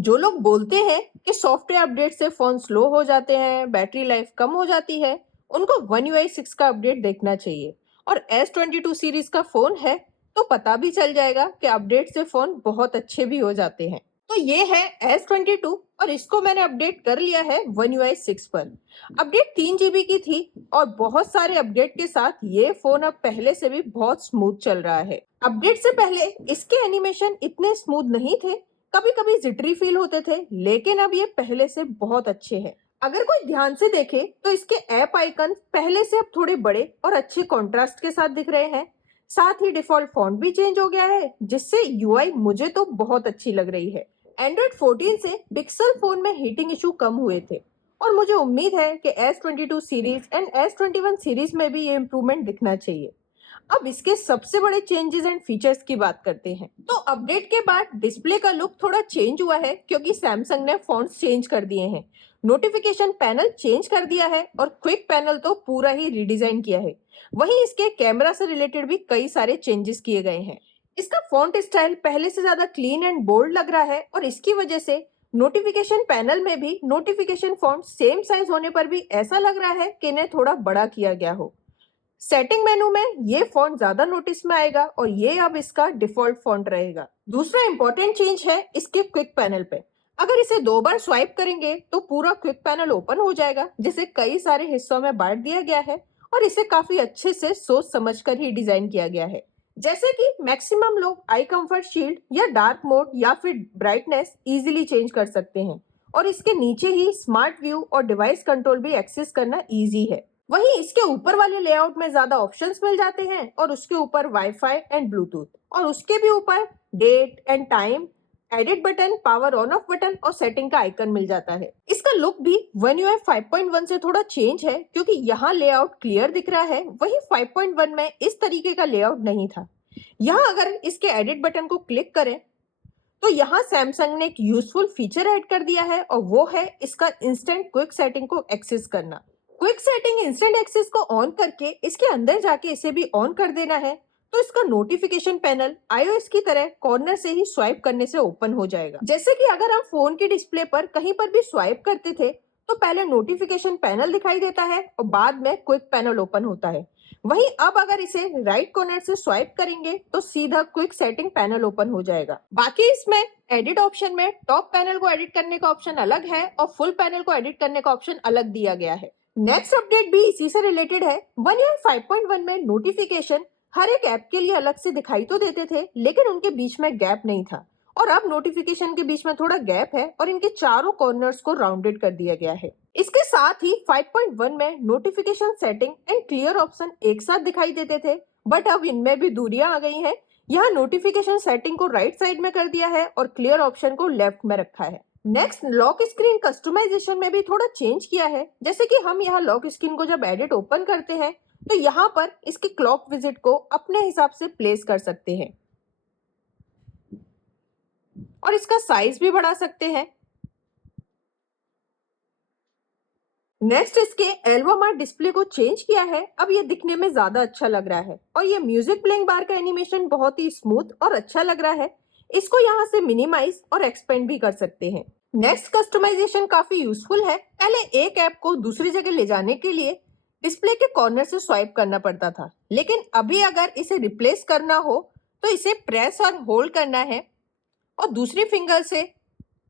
जो लोग बोलते हैं कि सॉफ्टवेयर अपडेट से फोन स्लो हो जाते हैं, बैटरी लाइफ कम हो जाती है, उनको One UI 6 का अपडेट देखना चाहिए। और S22 सीरीज का फोन है तो पता भी चल जाएगा कि अपडेट से फोन बहुत अच्छे भी हो जाते हैं। तो ये है S22 और इसको मैंने अपडेट कर लिया है One UI 6 पर। अपडेट 3 GB की थी और बहुत सारे अपडेट के साथ ये फोन अब पहले से भी बहुत स्मूथ चल रहा है। अपडेट से पहले इसके एनिमेशन इतने स्मूथ नहीं थे, कभी कभी जिटरी फील होते थे, लेकिन अब ये पहले से बहुत अच्छे हैं। अगर कोई ध्यान से देखे तो इसके ऐप आइकन पहले से अब थोड़े बड़े और अच्छे कंट्रास्ट के साथ दिख रहे हैं। साथ ही डिफॉल्ट फॉन्ट भी चेंज हो गया है, जिससे यूआई मुझे तो बहुत अच्छी लग रही है। एंड्रॉइड 14 से पिक्सल फोन में हीटिंग इशू कम हुए थे और मुझे उम्मीद है कि S22 series and S21 series में भी ये इम्प्रूवमेंट दिखना चाहिए। अब इसके सबसे बड़े चेंजेस एंड फीचर्स की बात करते हैं। तो अपडेट के बाद डिस्प्ले का लुक थोड़ा चेंज हुआ है क्योंकि सैमसंग ने फॉन्ट्स चेंज कर दिए हैं, नोटिफिकेशन पैनल चेंज कर दिया है और क्विक पैनल तो पूरा ही रिडिजाइन किया है। वहीं इसके कैमरा से रिलेटेड भी कई सारे चेंजेस किए गए हैं। इसका फॉन्ट स्टाइल पहले से ज्यादा क्लीन एंड बोल्ड लग रहा है और इसकी वजह से नोटिफिकेशन पैनल में भी नोटिफिकेशन फॉन्ट सेम साइज होने पर भी ऐसा लग रहा है कि इन्हें थोड़ा बड़ा किया गया हो। सेटिंग मेनू में ये फॉन्ट ज्यादा नोटिस में आएगा और ये अब इसका डिफॉल्ट फॉन्ट रहेगा। दूसरा इंपॉर्टेंट चेंज है इसके क्विक पैनल पे। अगर इसे 2 बार स्वाइप करेंगे तो पूरा क्विक पैनल ओपन हो जाएगा, जिसे कई सारे हिस्सों में बांट दिया गया है और इसे काफी अच्छे से सोच समझकर ही डिजाइन किया गया है। जैसे कि मैक्सिमम लोग आई कंफर्ट शील्ड या डार्क मोड या फिर ब्राइटनेस इजीली चेंज कर सकते हैं और इसके नीचे ही स्मार्ट व्यू और डिवाइस कंट्रोल भी एक्सेस करना इजी है। वहीं इसके ऊपर वाले लेआउट में ज्यादा ऑप्शंस मिल जाते हैं और उसके ऊपर वाईफाई एंड ब्लूटूथ और उसके भी ऊपर date and time, edit button, power on off button और सेटिंग का आइकन मिल जाता है। इसका लुक भी One UI 5.1 से थोड़ा चेंज है क्योंकि यहाँ लेआउट क्लियर दिख रहा है, वहीं 5.1 में इस तरीके का लेआउट नहीं था। यहाँ अगर इसके एडिट बटन को क्लिक करें तो यहाँ सैमसंग ने एक यूजफुल फीचर ऐड कर दिया है और वो है इसका इंस्टेंट क्विक सेटिंग को एक्सेस करना। क्विक सेटिंग इंस्टेंट एक्सेस को ऑन करके इसके अंदर जाके इसे भी ऑन कर देना है तो इसका नोटिफिकेशन पैनल iOS की तरह कॉर्नर से ही स्वाइप करने से ओपन हो जाएगा। जैसे कि अगर हम फोन की डिस्प्ले पर कहीं पर भी स्वाइप करते थे तो पहले नोटिफिकेशन पैनल दिखाई देता है और बाद में क्विक पैनल ओपन होता है। वहीं अब अगर इसे राइट कॉर्नर से स्वाइप करेंगे तो सीधा क्विक सेटिंग पैनल ओपन हो जाएगा। बाकी इसमें एडिट ऑप्शन में टॉप पैनल को एडिट करने का ऑप्शन अलग है और फुल पैनल को एडिट करने का ऑप्शन अलग दिया गया है। नेक्स्ट अपडेट भी इसी से रिलेटेड है। One UI 5.1 में नोटिफिकेशन हर एक ऐप के लिए अलग से दिखाई तो देते थे, लेकिन उनके बीच में गैप नहीं था और अब नोटिफिकेशन के बीच में थोड़ा गैप है और इनके चारों कॉर्नर्स को राउंडेड कर दिया गया है। इसके साथ ही 5.1 में notification setting and clear option एक साथ दिखाई देते थे, बट अब इनमें भी दूरियां आ गई हैं। यहाँ नोटिफिकेशन सेटिंग को राइट साइड में कर दिया है और क्लियर ऑप्शन को लेफ्ट में रखा है। नेक्स्ट, लॉक स्क्रीन कस्टमाइजेशन में भी थोड़ा चेंज किया है। जैसे कि हम यहाँ लॉक स्क्रीन को जब एडिट ओपन करते हैं तो यहाँ पर इसके क्लॉक विजिट को अपने हिसाब से प्लेस कर सकते हैं और इसका साइज भी बढ़ा सकते हैं। नेक्स्ट, इसके एल्बम आर्ट डिस्प्ले को चेंज किया है। अब ये दिखने में ज्यादा अच्छा लग रहा है और ये म्यूजिक प्लेइंग बार का एनिमेशन बहुत ही स्मूथ और अच्छा लग रहा है। इसको यहाँ से मिनिमाइज और एक्सपेंड भी कर सकते हैं। नेक्स्ट कस्टमाइजेशन काफी यूजफुल है। पहले एक ऐप को दूसरी जगह ले जाने के लिए डिस्प्ले के कॉर्नर से स्वाइप करना पड़ता था, लेकिन अभी अगर इसे रिप्लेस करना हो तो इसे प्रेस और होल्ड करना है और दूसरी फिंगर से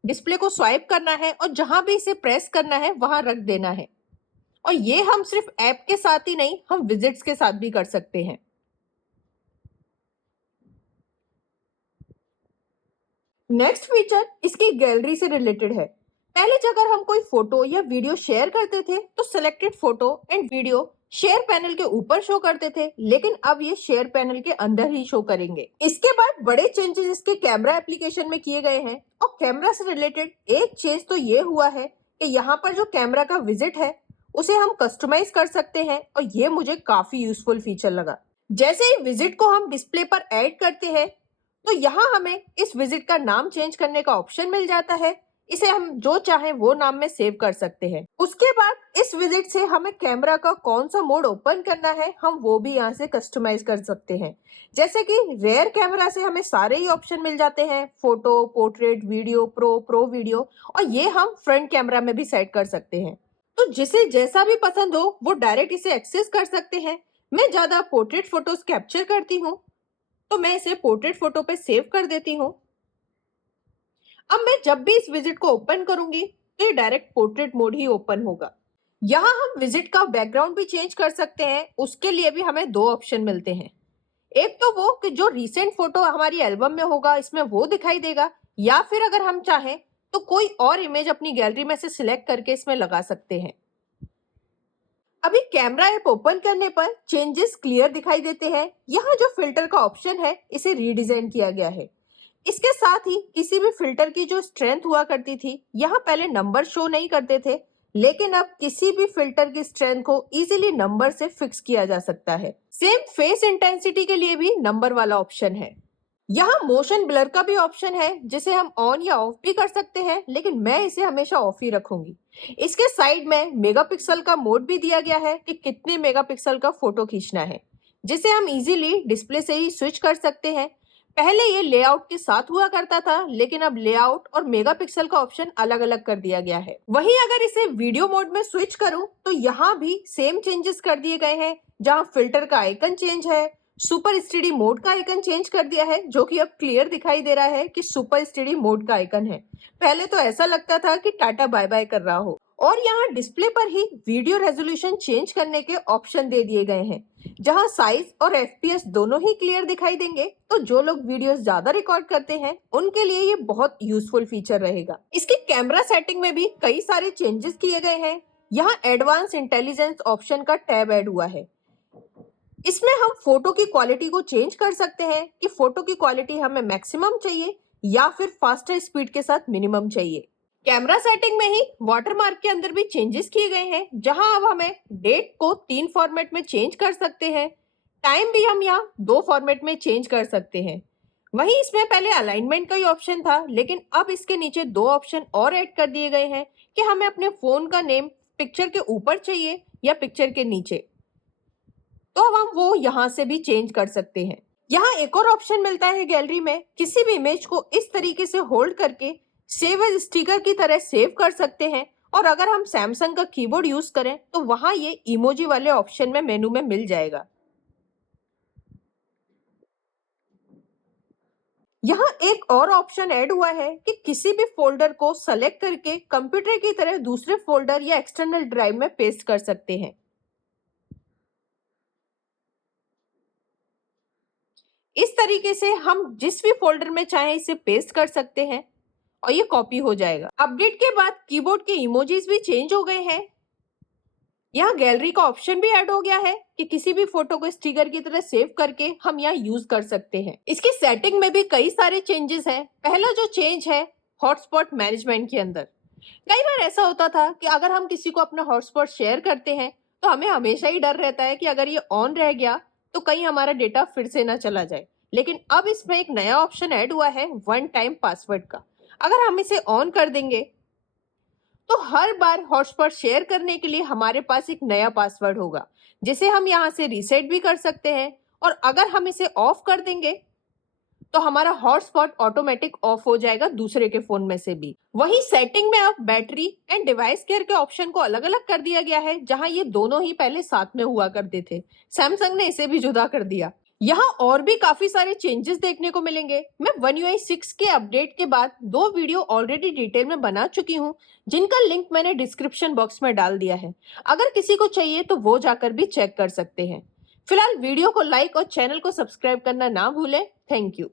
डिस्प्ले को स्वाइप करना है और जहां भी इसे प्रेस करना है वहां रख देना है। और ये हम सिर्फ ऐप के साथ ही नहीं, हम विजिट्स के साथ भी कर सकते हैं। नेक्स्ट फीचर इसकी गैलरी से रिलेटेड है। पहले अगर हम कोई फोटो या वीडियो शेयर करते थे तो selected photo and video share panel के ऊपर शो करते थे, लेकिन अब ये शेयर पैनल के अंदर ही शो करेंगे। इसके बाद बड़े चेंजेस इसके कैमरा एप्लीकेशन में किए गए हैं और कैमरा से रिलेटेड एक चेंज तो ये हुआ है कि यहाँ पर जो कैमरा का विजिट है उसे हम कस्टमाइज कर सकते हैं और ये मुझे काफी यूजफुल फीचर लगा। जैसे ही विजिट को हम डिस्प्ले पर ऐड करते हैं तो यहाँ हमें इस विजिट का नाम चेंज करने का ऑप्शन मिल जाता है। इसे हम जो चाहें वो नाम में सेव कर सकते हैं। उसके बाद इस विजिट से हमें कैमरा का कौन सा मोड ओपन करना है हम वो भी यहाँ से कस्टमाइज कर सकते हैं। जैसे कि रेयर कैमरा से हमें सारे ही ऑप्शन मिल जाते हैं, photo, portrait, video, pro video, और ये हम फ्रंट कैमरा में भी सेट कर सकते हैं। तो जिसे जैसा भी पसंद हो वो डायरेक्ट इसे एक्सेस कर सकते हैं। मैं ज्यादा पोर्ट्रेट फोटोज कैप्चर करती हूँ तो मैं इसे पोर्ट्रेट फोटो पे सेव कर देती हूँ। अब मैं जब भी इस विजिट को ओपन करूंगी तो ये डायरेक्ट पोर्ट्रेट मोड ही ओपन होगा। यहाँ हम विजिट का बैकग्राउंड भी चेंज कर सकते हैं। उसके लिए भी हमें दो ऑप्शन मिलते हैं। एक तो वो कि जो रीसेंट फोटो हमारी एल्बम में होगा इसमें वो दिखाई देगा, या फिर अगर हम चाहें तो कोई और इमेज अपनी गैलरी में से सिलेक्ट करके इसमें लगा सकते हैं। अभी कैमरा ऐप ओपन करने पर चेंजेस क्लियर दिखाई देते हैं। यहाँ जो फिल्टर का ऑप्शन है इसे रीडिजाइन किया गया है। इसके साथ ही किसी भी फिल्टर की जो स्ट्रेंथ हुआ करती थी, यहाँ पहले नंबर शो नहीं करते थे, लेकिन अब किसी भी फिल्टर की स्ट्रेंथ को इजीली नंबर से फिक्स किया जा सकता है। सेम फेस इंटेंसिटी के लिए भी नंबर वाला ऑप्शन है। यहाँ मोशन ब्लर का भी ऑप्शन है जिसे हम ऑन या ऑफ भी कर सकते हैं, लेकिन मैं इसे हमेशा ऑफ ही रखूंगी। इसके साइड में मेगापिक्सल का मोड भी दिया गया है कि कितने मेगापिक्सल का फोटो खींचना है, जिसे हम इजीली डिस्प्ले से ही स्विच कर सकते हैं। पहले ये लेआउट के साथ हुआ करता था, लेकिन अब लेआउट और मेगापिक्सल का ऑप्शन अलग अलग कर दिया गया है। वहीं अगर इसे वीडियो मोड में स्विच करूं तो यहाँ भी सेम चेंजेस कर दिए गए हैं। जहाँ फिल्टर का आइकन चेंज है, सुपर स्टडी मोड का आइकन चेंज कर दिया है, जो कि अब क्लियर दिखाई दे रहा है कि सुपर स्टडी मोड का आइकन है। पहले तो ऐसा लगता था कि टाटा बाय बाय कर रहा हो। और यहाँ डिस्प्ले पर ही वीडियो रेजोल्यूशन चेंज करने के ऑप्शन दे दिए गए हैं, जहां साइज और एफपीएस दोनों ही क्लियर दिखाई देंगे। तो जो लोग वीडियोस ज्यादा रिकॉर्ड करते हैं उनके लिए ये बहुत यूजफुल फीचर रहेगा। इसकी कैमरा सेटिंग में भी कई सारे चेंजेस किए गए हैं। यहाँ एडवांस इंटेलिजेंस ऑप्शन का टैब ऐड हुआ है। इसमें हम फोटो की क्वालिटी को चेंज कर सकते हैं कि फोटो की क्वालिटी हमें मैक्सिमम चाहिए या फिर फास्टर स्पीड के साथ मिनिमम चाहिए। कैमरा सेटिंग में ही वाटरमार्क के अंदर भी चेंजेस किए गए हैं, जहां अब हमें डेट को 3 फॉर्मेट में चेंज कर सकते हैं। टाइम भी हम यहाँ 2 फॉर्मेट में चेंज कर सकते हैं। वहीं इसमें पहले अलाइनमेंट का ही ऑप्शन था, लेकिन अब इसके नीचे 2 ऑप्शन और ऐड कर दिए गए हैं कि हमें अपने फोन का नेम पिक्चर के ऊपर चाहिए या पिक्चर के नीचे, तो अब हम वो यहाँ से भी चेंज कर सकते हैं। यहाँ एक और ऑप्शन मिलता है गैलरी में, किसी भी इमेज को इस तरीके से होल्ड करके सेव एज स्टिकर की तरह सेव कर सकते हैं। और अगर हम सैमसंग का कीबोर्ड यूज करें तो वहां ये इमोजी वाले ऑप्शन में मेनू में मिल जाएगा। यहाँ एक और ऑप्शन ऐड हुआ है कि किसी भी फोल्डर को सेलेक्ट करके कंप्यूटर की तरह दूसरे फोल्डर या एक्सटर्नल ड्राइव में पेस्ट कर सकते हैं। इस तरीके से हम जिस भी फोल्डर में चाहे इसे पेस्ट कर सकते हैं और ये कॉपी हो जाएगा। अपडेट के बाद कीबोर्ड के इमोजीज भी चेंज हो गए हैं। यहाँ गैलरी का ऑप्शन भी ऐड हो गया है कि किसी भी फोटो को स्टिकर की तरह सेव करके हम यहाँ यूज कर सकते हैं। इसकी सेटिंग में भी कई सारे चेंजेस हैं। पहला जो चेंज है हॉटस्पॉट मैनेजमेंट के अंदर। कई बार ऐसा होता था कि अगर हम किसी को अपना हॉटस्पॉट शेयर करते हैं तो हमें हमेशा ही डर रहता है कि अगर ये ऑन रह गया तो कहीं हमारा डेटा फिर से ना चला जाए। लेकिन अब इसमें एक नया ऑप्शन ऐड हुआ है वन टाइम पासवर्ड का। अगर हम इसे ऑन कर देंगे तो हर बार हॉटस्पॉट शेयर करने के लिए हमारे पास एक नया पासवर्ड होगा, जिसे हम यहाँ से रीसेट भी कर सकते हैं। और अगर हम इसे ऑफ कर देंगे तो हमारा हॉटस्पॉट ऑटोमेटिक ऑफ हो जाएगा दूसरे के फोन में से भी। वहीं सेटिंग में अब बैटरी एंड डिवाइस केयर के ऑप्शन को अलग अलग कर दिया गया है, जहां ये दोनों ही पहले साथ में हुआ करते थे। सैमसंग ने इसे भी जुदा कर दिया। यहाँ और भी काफी सारे चेंजेस देखने को मिलेंगे। मैं One UI 6 के अपडेट के बाद 2 वीडियो ऑलरेडी डिटेल में बना चुकी हूँ, जिनका लिंक मैंने डिस्क्रिप्शन बॉक्स में डाल दिया है। अगर किसी को चाहिए तो वो जाकर भी चेक कर सकते हैं। फिलहाल वीडियो को लाइक और चैनल को सब्सक्राइब करना ना भूलें। Thank you.